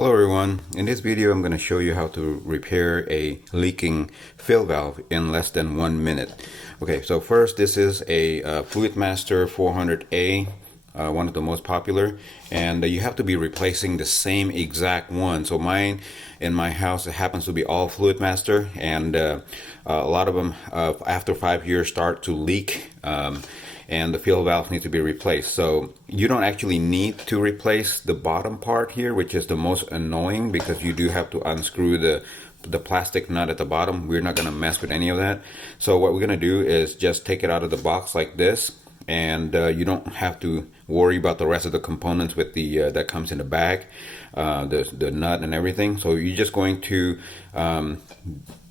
Hello everyone, in this video I'm going to show you how to repair a leaking fill valve in less than 1 minute. Okay, so first this is a Fluidmaster 400A, one of the most popular, and you have to be replacing the same exact one. So mine in my house, it happens to be all Fluidmaster, and a lot of them after 5 years start to leak. And the fill valves need to be replaced. So you don't actually need to replace the bottom part here, which is the most annoying because you do have to unscrew the plastic nut at the bottom. We're not gonna mess with any of that. So what we're gonna do is just take it out of the box like this, and you don't have to worry about the rest of the components with the that comes in the bag, the nut and everything. So you're just going to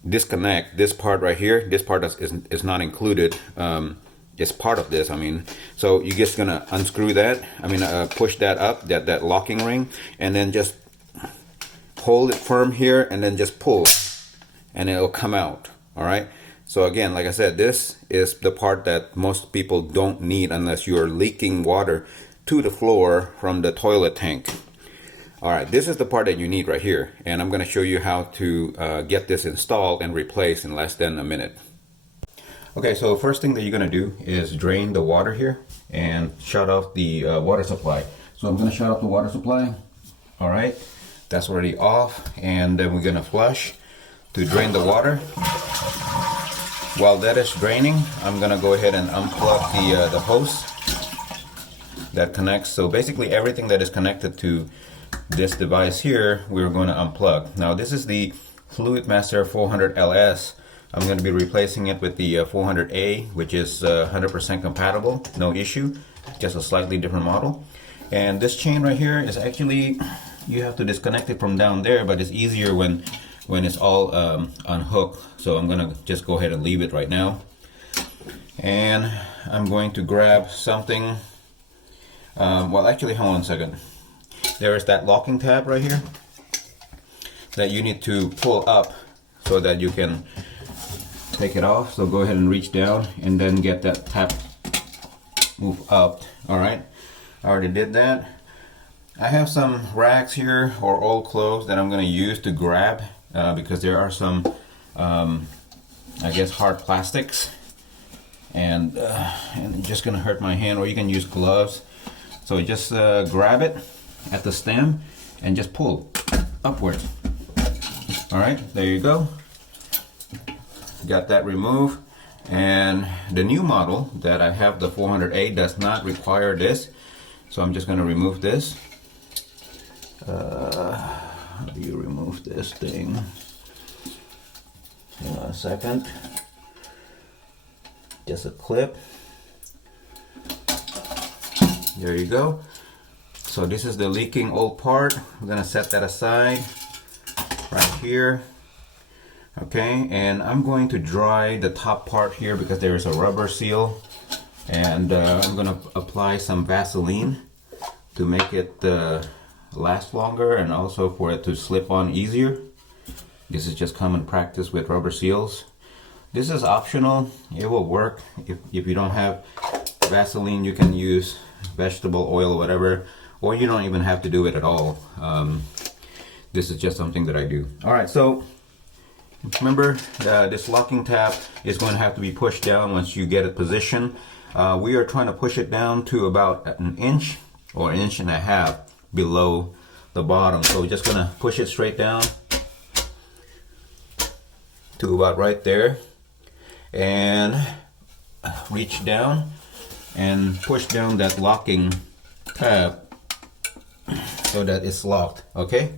disconnect this part right here. This part is not included. It's part of this, so you're just gonna unscrew that, push that up, that locking ring, and then just hold it firm here and then just pull and it'll come out. All right, so again, like I said, this is the part that most people don't need unless you're leaking water to the floor from the toilet tank. All right, this is the part that you need right here, and I'm gonna show you how to get this installed and replaced in less than a minute. Okay, so first thing that you're going to do is drain the water here and shut off the water supply. So I'm going to shut off the water supply. All right, that's already off, and then we're going to flush to drain the water. While that is draining, I'm going to go ahead and unplug the hose that connects. So basically everything that is connected to this device here, we're going to unplug. Now this is the Fluidmaster 400 LS. I'm going to be replacing it with the 400A, which is 100% compatible, no issue, just a slightly different model. And this chain right here is actually, you have to disconnect it from down there, but it's easier when it's all unhooked. So I'm going to just go ahead and leave it right now. And I'm going to grab something, well actually hold on a second. There is that locking tab right here that you need to pull up so that you can take it off. So go ahead and reach down and then get that tab move up. All right, I already did that. I have some rags here or old clothes that I'm going to use to grab because there are some I guess hard plastics, and just gonna hurt my hand, or you can use gloves. So just grab it at the stem and just pull upward. All right, there you go. Got that removed. And the new model that I have, the 400A, does not require this, so I'm just going to remove this. How do you remove this thing? Hang on a second. Just a clip. There you go. So this is the leaking old part. I'm going to set that aside right here. Okay, and I'm going to dry the top part here because there is a rubber seal, and I'm going to apply some Vaseline to make it last longer and also for it to slip on easier. This is just common practice with rubber seals. This is optional. It will work. If you don't have Vaseline, you can use vegetable oil or whatever, or you don't even have to do it at all. This is just something that I do. All right, so remember, this locking tab is going to have to be pushed down once you get it positioned. We are trying to push it down to about an inch or 1.5 inches below the bottom. So we're just going to push it straight down to about right there, and reach down and push down that locking tab so that it's locked. Okay,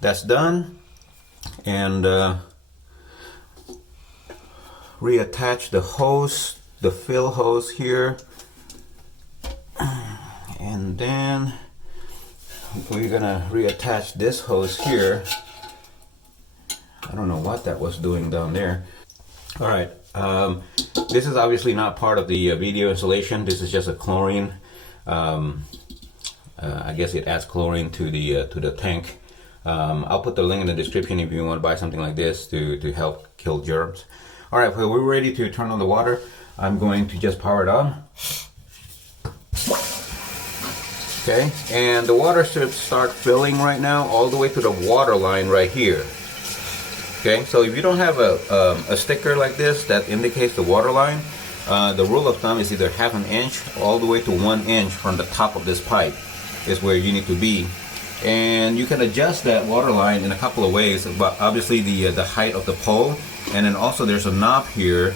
that's done. And reattach the hose, the fill hose here, and then we're gonna reattach this hose here. I don't know what that was doing down there. All right, this is obviously not part of the video installation. This is just a chlorine. I guess it adds chlorine to the tank. I'll put the link in the description if you want to buy something like this to help kill germs. All right, well, we're ready to turn on the water. I'm going to just power it on. Okay, and the water should start filling right now all the way to the water line right here. Okay, so if you don't have a sticker like this that indicates the water line, the rule of thumb is either half an inch all the way to 1 inch from the top of this pipe is where you need to be. And you can adjust that water line in a couple of ways, but obviously the height of the pole, and then also there's a knob here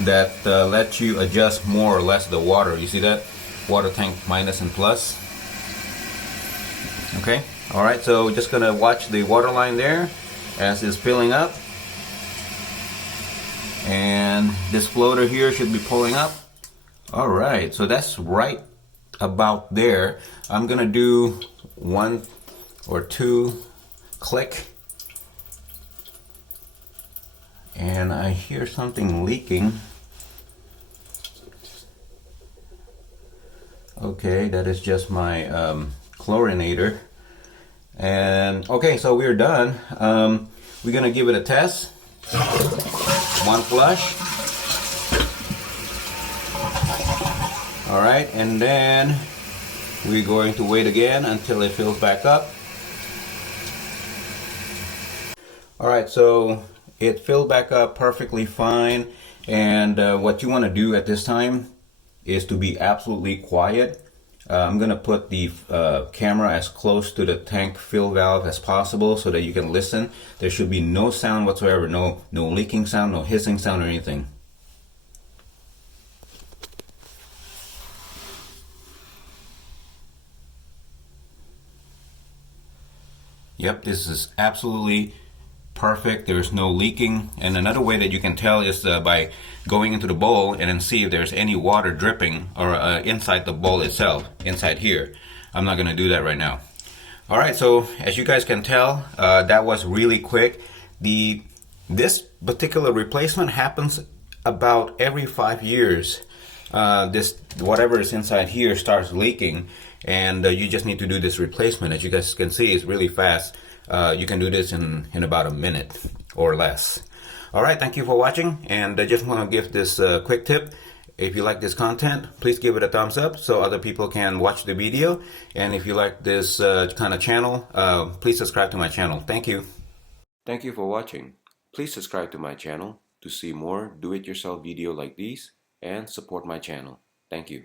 that lets you adjust more or less the water. You see that? Water tank minus and plus. Okay, alright, so just gonna watch the water line there as it's filling up. And this floater here should be pulling up. Alright, so that's right about there. I'm gonna do 1 or 2 click. And I hear something leaking. Okay, that is just my chlorinator. And okay, so we're done. We're gonna give it a test. 1 flush. All right, and then we're going to wait again until it fills back up. All right, so it filled back up perfectly fine. And what you want to do at this time is to be absolutely quiet. I'm going to put the camera as close to the tank fill valve as possible so that you can listen. There should be no sound whatsoever, no leaking sound, no hissing sound or anything. Yep, this is absolutely perfect. There's no leaking. And another way that you can tell is by going into the bowl and then see if there's any water dripping or inside the bowl itself, inside here. I'm not going to do that right now. All right, so as you guys can tell, that was really quick. This particular replacement happens about every 5 years. This whatever is inside here starts leaking, and you just need to do this replacement. As you guys can see, it's really fast. You can do this in about a minute or less. All right, thank you for watching, and I just want to give this quick tip. If you like this content, please give it a thumbs up so other people can watch the video. And if you like this kind of channel, please subscribe to my channel. Thank you. Thank you for watching. Please subscribe to my channel to see more do-it-yourself video like these and support my channel. Thank you.